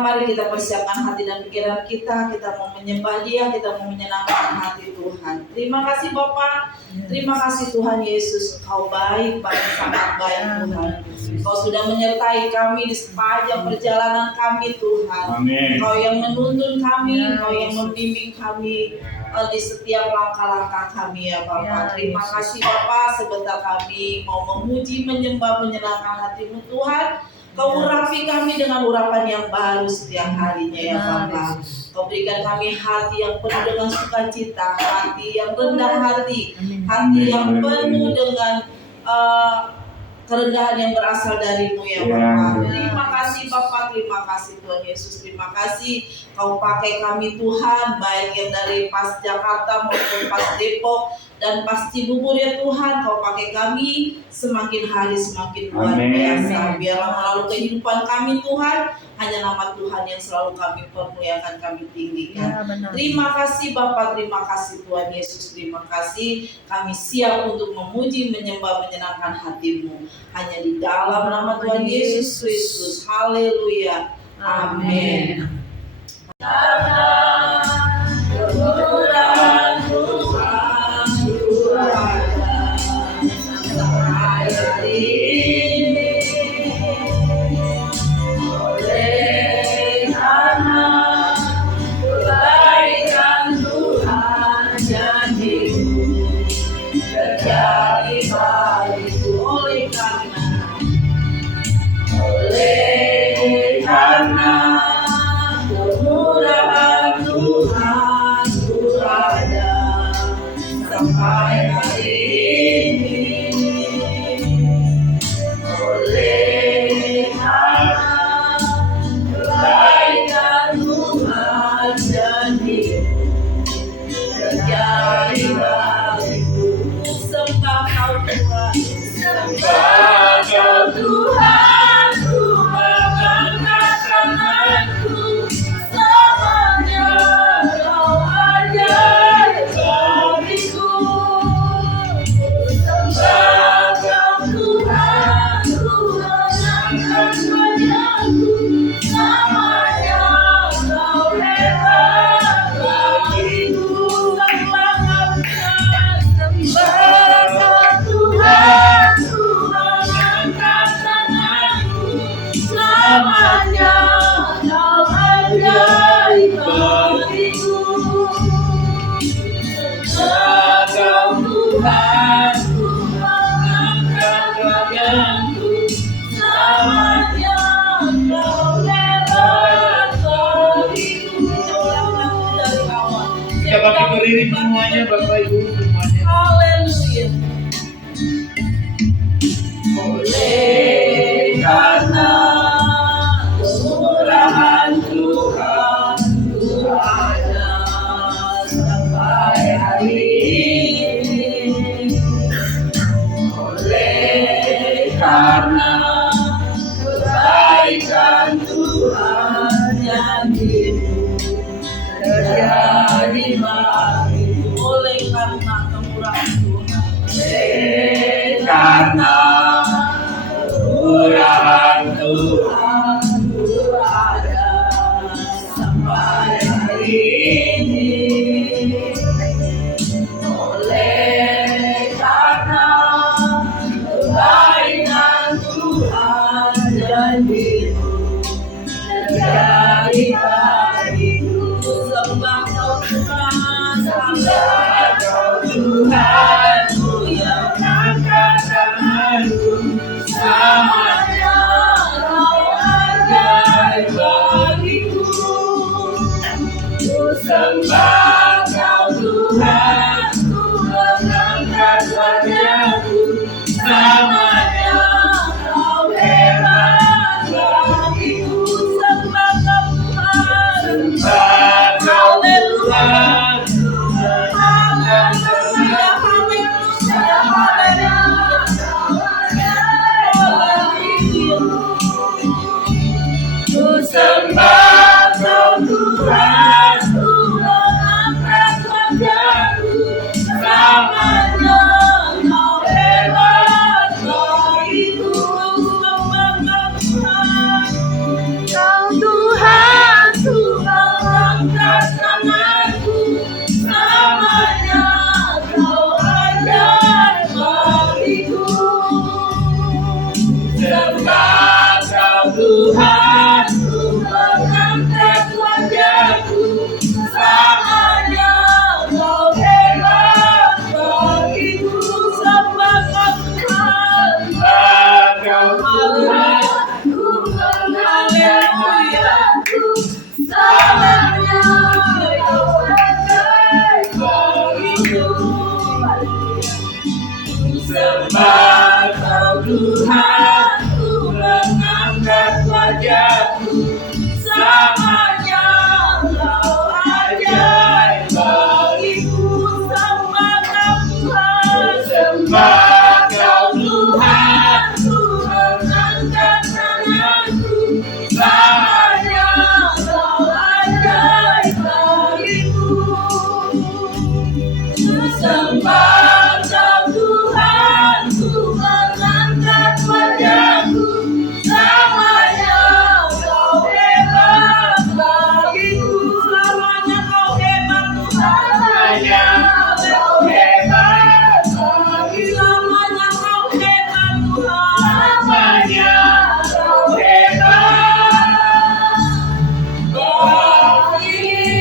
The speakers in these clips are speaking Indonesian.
Mari kita persiapkan hati dan pikiran kita. Kita mau menyembah Dia, kita mau menyenangkan hati Tuhan. Terima kasih Bapa, terima kasih Tuhan Yesus. Engkau baik, sangat baik Tuhan. Engkau sudah menyertai kami di sepanjang perjalanan kami Tuhan. Engkau yang menuntun kami, Engkau yang membimbing kami di setiap langkah-langkah kami ya Bapa. Terima kasih Bapa, sebentar kami mau memuji, menyembah, menyenangkan hati-Mu Tuhan. Kau urapi kami dengan urapan yang baru setiap harinya ya Bapa. Kau berikan kami hati yang penuh dengan sukacita, hati yang rendah hati, hati yang penuh dengan kerendahan yang berasal dari-Mu ya Bapa. Terima kasih Bapa, terima kasih Tuhan Yesus, terima kasih Kau pakai kami Tuhan, baik yang dari pas Jakarta maupun pas Depok dan pas Cibubur ya Tuhan. Kau pakai kami semakin hari semakin luar biasa. Biarlah melalui kehidupan kami Tuhan, hanya nama Tuhan yang selalu kami permuliakan, kami tinggikan. Terima kasih Bapa, terima kasih Tuhan Yesus, terima kasih. Kami siap untuk memuji, menyembah, menyenangkan hati-Mu. Hanya di dalam nama Tuhan Yesus Kristus. Haleluya. Amin. Berdiri semuanya Bapak Ibu semuanya. Haleluya. Oleh karena kemurahan Tuhan Ku ada sampai hari ini. Oleh karena kebaikan Tuhan yang hidup terjadi bagi oleh karena kemurahan Tuhan. Oleh karena kemurahan Tuhan Ku ada sampai hari ini. Oleh karena kebaikan Tuhan yang hidup terjadi bagiku. Sembah Kau Tuhan, sembah Kau Tuhanku yang angkat tanganku. Selamanya Kau ajaib bagiku. Ku sembah Kau Tuhanku yang angkat wajahku. Selamanya Kau hebat bagiku. Sembah Kau Tuhan, sembah Kau Tuhan. Sembah Kau Tuhan, Tuhan angkat wajahku. Selamanya Kau hebat bagiku. Sembah Kau Tuhan, ku mengangkat wajahku, samanya Kau ajaib bagiku. Sembah Kau Tuhan, sembah Kau Tuhan, ku mengangkat tanganku, samanya Kau ajaib bagiku. Sembah Kau Tuhan, ku mengangkat wajahku, samanya Kau hebat bagiku. Selamanya Kau hebat Tuhan, selamanya Kau hebat bagiku. Selamanya Kau hebat Tuhan, selamanya Kau hebat bagiku.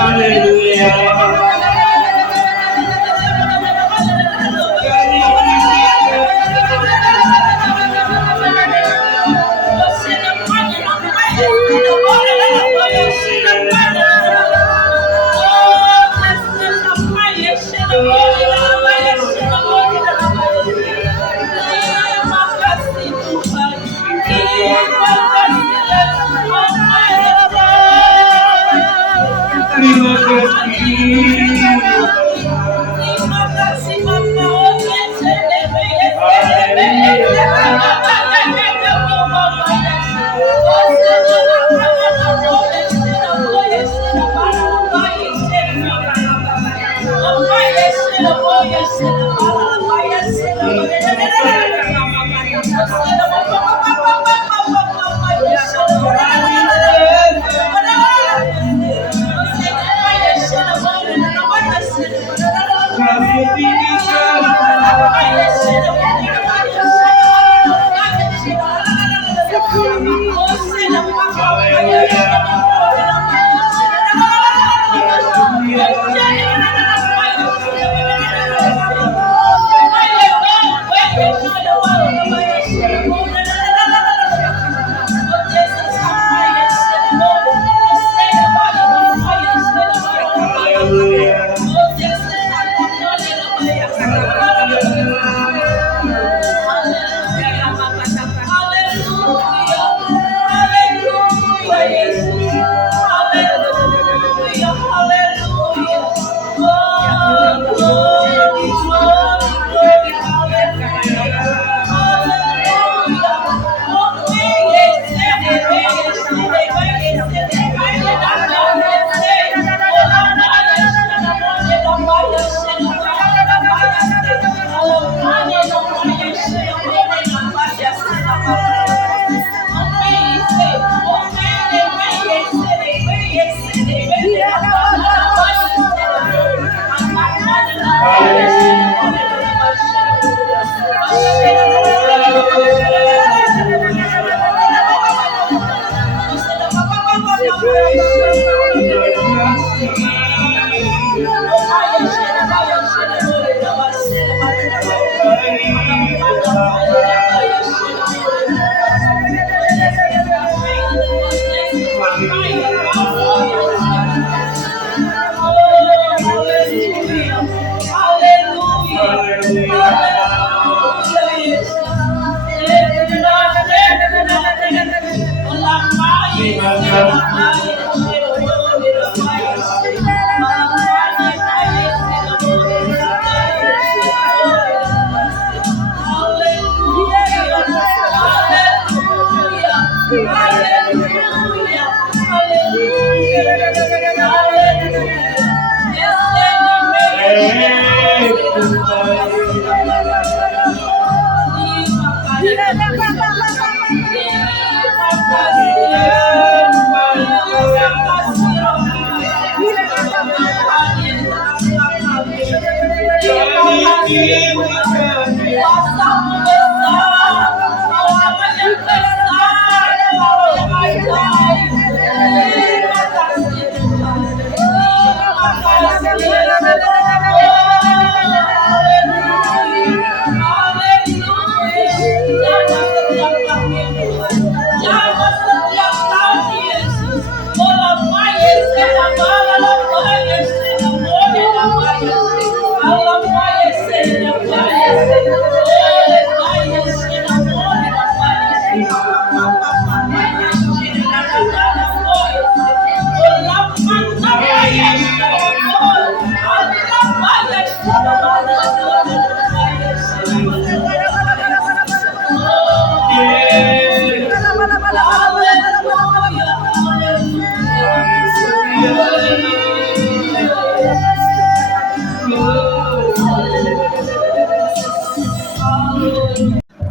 Haleluya.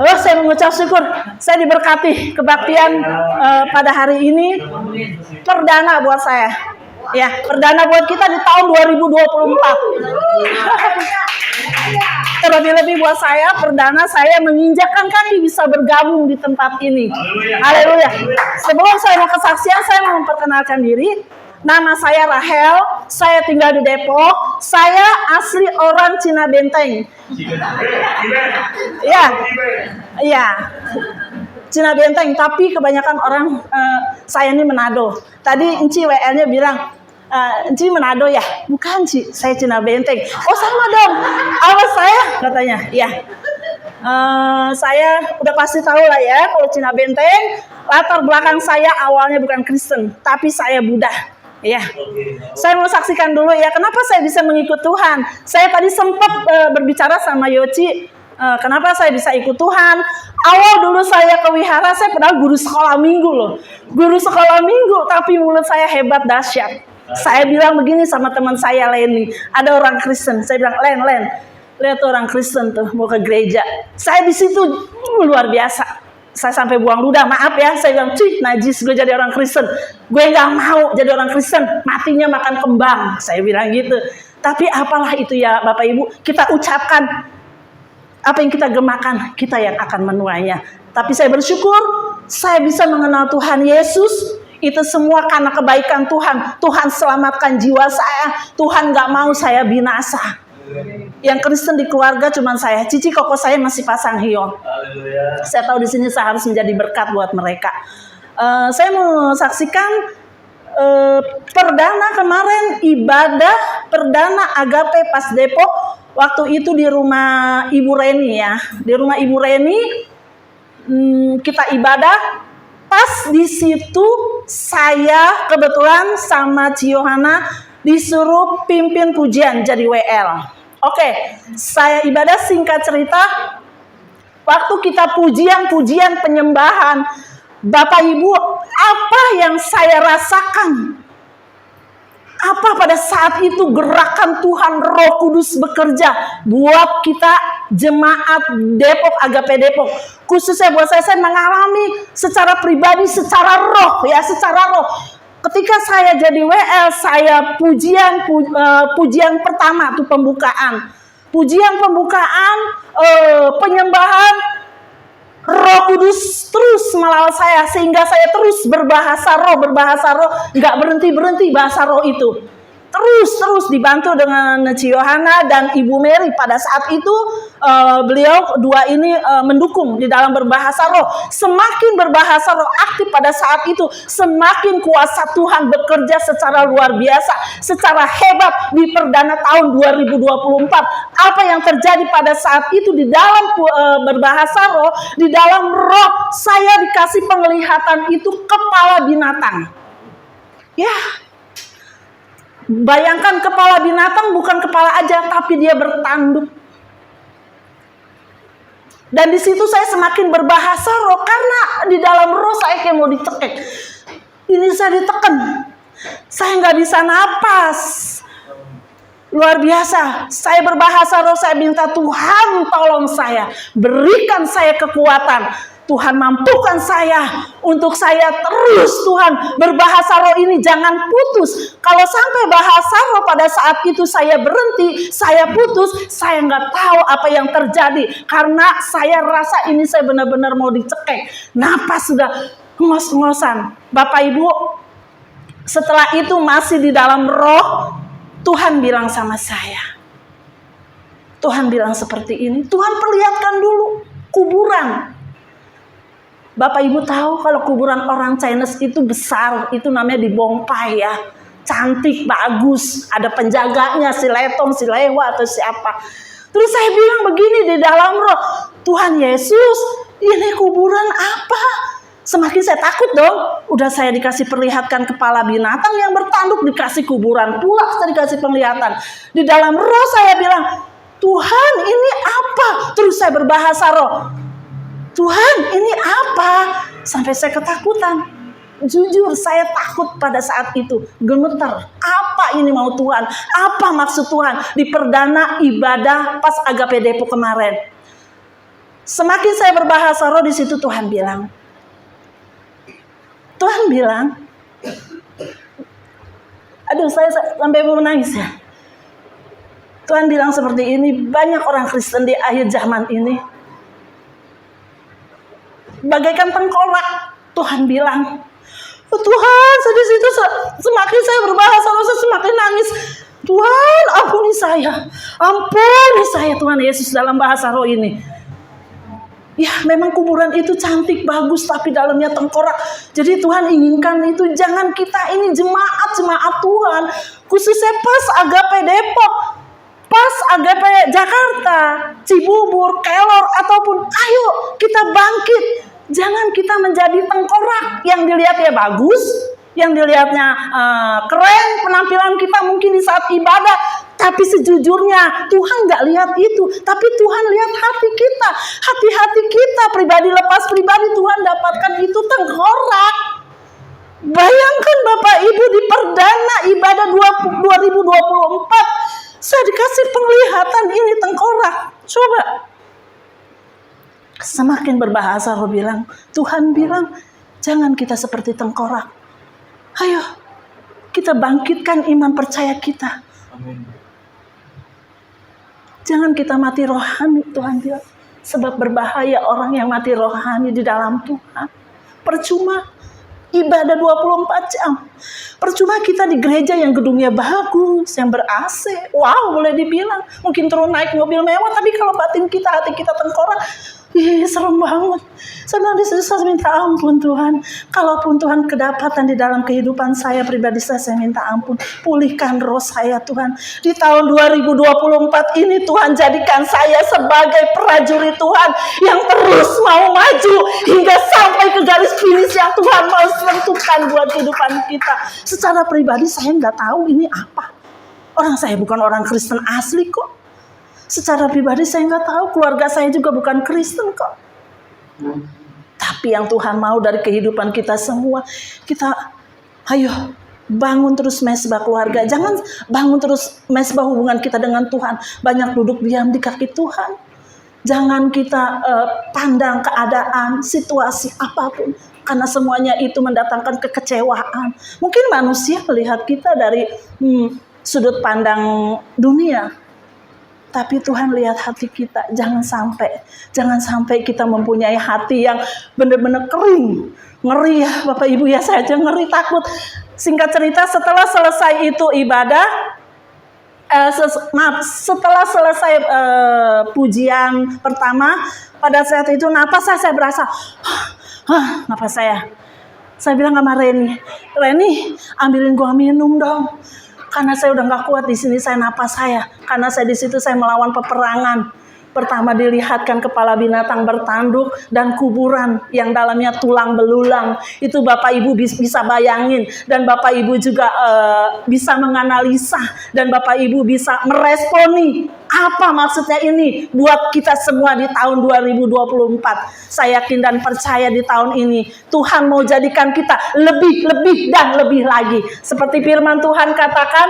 Oh, saya mengucap syukur saya diberkati kebaktian pada hari ini, perdana buat saya. Ya, perdana buat kita di tahun 2024. Terlebih-lebih buat saya, perdana saya menginjakkan kaki bisa bergabung di tempat ini. Haleluya. Sebelum saya mau kesaksian, saya mau memperkenalkan diri. Nama saya Rahel, saya tinggal di Depok. Saya asli orang Cina Benteng. Iya, Cina Benteng. Tapi kebanyakan orang saya ini Manado. Tadi Enci WL-nya bilang, Enci Manado ya? Bukan Ci, saya Cina Benteng. Oh sama dong, apa saya? Katanya, ya. Saya udah pasti tahu lah ya kalau Cina Benteng. Latar belakang saya awalnya bukan Kristen, tapi saya Buddha. Ya, saya mau saksikan dulu ya kenapa saya bisa mengikut Tuhan. Saya tadi sempat berbicara sama Yoci, kenapa saya bisa ikut Tuhan. Awal dulu saya ke wihara, saya padahal guru sekolah minggu loh. Guru sekolah minggu, tapi mulut saya hebat dahsyat. Saya bilang begini sama teman saya Leni, ada orang Kristen. Saya bilang, Len, lihat orang Kristen tuh mau ke gereja. Saya di situ luar biasa. Saya sampai buang ludah, maaf ya. Saya bilang, cuy, najis gue jadi orang Kristen. Gue gak mau jadi orang Kristen, matinya makan kembang. Saya bilang gitu. Tapi apalah itu ya Bapak Ibu, kita ucapkan apa yang kita gemakan, kita yang akan menuainya. Tapi saya bersyukur, saya bisa mengenal Tuhan Yesus. Itu semua karena kebaikan Tuhan. Tuhan selamatkan jiwa saya. Tuhan gak mau saya binasa. Yang Kristen di keluarga cuma saya, cici koko saya masih pasang hiong. Saya tahu di sini saya harus menjadi berkat buat mereka. Saya mau saksikan perdana kemarin ibadah perdana Agape pas Depok. Waktu itu di rumah Ibu Reni ya, di rumah Ibu Reni kita ibadah. Pas di situ saya kebetulan sama Ciohana disuruh pimpin pujian jadi WL. Oke, saya ibadah, singkat cerita, waktu kita pujian penyembahan, Bapak Ibu, apa yang saya rasakan? Apa pada saat itu gerakan Tuhan Roh Kudus bekerja buat kita jemaat Depok, Agape Depok. Khususnya buat saya mengalami secara pribadi, secara roh. Ketika saya jadi WL, saya pujian pertama tuh pembukaan. Pujian pembukaan, penyembahan, Roh Kudus terus melawat saya sehingga saya terus berbahasa roh, nggak berhenti bahasa roh itu. Terus dibantu dengan Ci Yohana dan Ibu Mary. Pada saat itu beliau dua ini mendukung di dalam berbahasa roh. Semakin berbahasa roh aktif pada saat itu, semakin kuasa Tuhan bekerja secara luar biasa, secara hebat di perdana tahun 2024. Apa yang terjadi pada saat itu di dalam berbahasa roh, di dalam roh saya dikasih penglihatan itu kepala binatang. Ya, bayangkan kepala binatang bukan kepala aja, tapi dia bertanduk. Dan di situ saya semakin berbahasa roh karena di dalam roh saya kayak mau dicekek. Ini saya ditekan, saya nggak bisa napas. Luar biasa. Saya berbahasa roh, saya minta Tuhan tolong saya, berikan saya kekuatan. Tuhan mampukan saya untuk saya terus Tuhan berbahasa roh ini jangan putus. Kalau sampai bahasa roh pada saat itu saya berhenti, saya putus, saya nggak tahu apa yang terjadi. Karena saya rasa ini saya benar-benar mau dicekek. Napas sudah ngos-ngosan. Bapak Ibu, setelah itu masih di dalam roh, Tuhan bilang sama saya. Tuhan bilang seperti ini, Tuhan perlihatkan dulu kuburan. Bapak Ibu tahu kalau kuburan orang Chinese itu besar, itu namanya dibongkai ya. Cantik, bagus, ada penjaganya, si Letong, si Lewa atau siapa. Terus saya bilang begini di dalam roh, Tuhan Yesus, ini kuburan apa? Semakin saya takut dong. Udah saya dikasih perlihatkan kepala binatang yang bertanduk, dikasih kuburan pula, saya dikasih penglihatan. Di dalam roh saya bilang, Tuhan ini apa? Terus saya berbahasa roh, Tuhan ini apa? Sampai saya ketakutan. Jujur saya takut pada saat itu. Gemetar. Apa ini mau Tuhan? Apa maksud Tuhan? Di perdana ibadah pas Agape Depok kemarin. Semakin saya berbahasa roh di situ Tuhan bilang. Aduh saya sampai mau menangis ya. Tuhan bilang seperti ini. Banyak orang Kristen di akhir zaman ini bagaikan tengkorak. Tuhan bilang, oh Tuhan, di situ semakin saya berbahasa roh, semakin nangis. Tuhan, ampuni saya Tuhan Yesus dalam bahasa roh ini. Ya, memang kuburan itu cantik, bagus, tapi dalamnya tengkorak. Jadi Tuhan inginkan itu, jangan kita ini jemaat Tuhan, khususnya pas Agape Depok, pas Agape Jakarta, Cibubur, Kelor, ataupun ayo kita bangkit. Jangan kita menjadi tengkorak yang dilihatnya bagus, yang dilihatnya keren, penampilan kita mungkin di saat ibadah. Tapi sejujurnya Tuhan nggak lihat itu, tapi Tuhan lihat hati kita. Hati-hati kita pribadi lepas pribadi Tuhan dapatkan itu tengkorak. Bayangkan Bapak Ibu di perdana ibadah 2024, saya dikasih penglihatan ini tengkorak. Coba. Semakin berbahasa roh bilang, Tuhan bilang, jangan kita seperti tengkorak. Ayo, kita bangkitkan iman percaya kita. Amin. Jangan kita mati rohani, Tuhan bilang. Sebab berbahaya orang yang mati rohani di dalam Tuhan. Percuma ibadah 24 jam. Percuma kita di gereja yang gedungnya bagus, yang ber-AC. Wow, boleh dibilang. Mungkin turun naik mobil mewah, tapi kalau batin kita, hati kita tengkorak, serem banget. Saya minta ampun Tuhan. Kalaupun Tuhan kedapatan di dalam kehidupan saya pribadi, saya minta ampun. Pulihkan roh saya Tuhan. Di tahun 2024 ini Tuhan jadikan saya sebagai prajurit Tuhan yang terus mau maju hingga sampai ke garis finish yang Tuhan mau tentukan buat kehidupan kita. Secara pribadi saya nggak tahu ini apa. Orang saya bukan orang Kristen asli kok. Secara pribadi saya nggak tahu, keluarga saya juga bukan Kristen kok. Tapi yang Tuhan mau dari kehidupan kita semua, kita ayo bangun terus mesbah keluarga. Jangan bangun terus mesbah hubungan kita dengan Tuhan. Banyak duduk diam di kaki Tuhan. Jangan kita pandang keadaan, situasi apapun. Karena semuanya itu mendatangkan kekecewaan. Mungkin manusia melihat kita dari sudut pandang dunia. Tapi Tuhan lihat hati kita. Jangan sampai kita mempunyai hati yang benar-benar kering. Ngeri ya Bapak Ibu ya, saya aja ngeri, takut. Singkat cerita, setelah selesai itu ibadah, setelah selesai pujian pertama, pada saat itu napas saya berasa, napas saya bilang sama Reni, ambilin gua minum dong, karena saya udah nggak kuat di sini, saya napas saya, karena saya di situ saya melawan peperangan. Pertama dilihatkan kepala binatang bertanduk dan kuburan yang dalamnya tulang belulang. Itu Bapak Ibu bisa bayangin, dan Bapak Ibu juga bisa menganalisa, dan Bapak Ibu bisa meresponi apa maksudnya ini buat kita semua di tahun 2024. Saya yakin dan percaya di tahun ini Tuhan mau jadikan kita lebih dan lebih lagi. Seperti firman Tuhan katakan,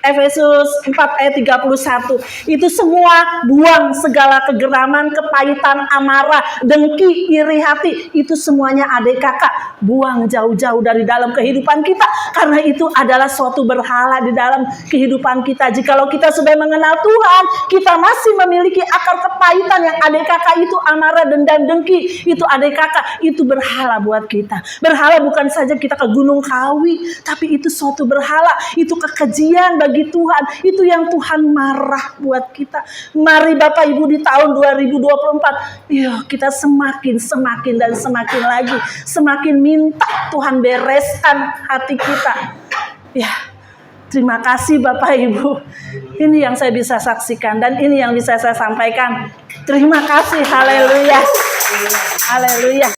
Efesus 4 ayat 31, itu semua buang segala kegeraman, kepahitan, amarah, dengki, iri hati, itu semuanya adik kakak buang jauh-jauh dari dalam kehidupan kita, karena itu adalah suatu berhala di dalam kehidupan kita. Jikalau kita sudah mengenal Tuhan, kita masih memiliki akar kepahitan yang adik kakak itu amarah, dendam, dengki, itu adik kakak itu berhala buat kita. Berhala bukan saja kita ke Gunung Kawi, tapi itu suatu berhala, itu kekejian bagi Tuhan, itu yang Tuhan marah buat kita. Mari Bapak Ibu di tahun 2024, kita semakin dan semakin lagi, semakin minta Tuhan bereskan hati kita. Terima kasih Bapak Ibu. Ini yang saya bisa saksikan dan ini yang bisa saya sampaikan. Terima kasih, haleluya. Haleluya.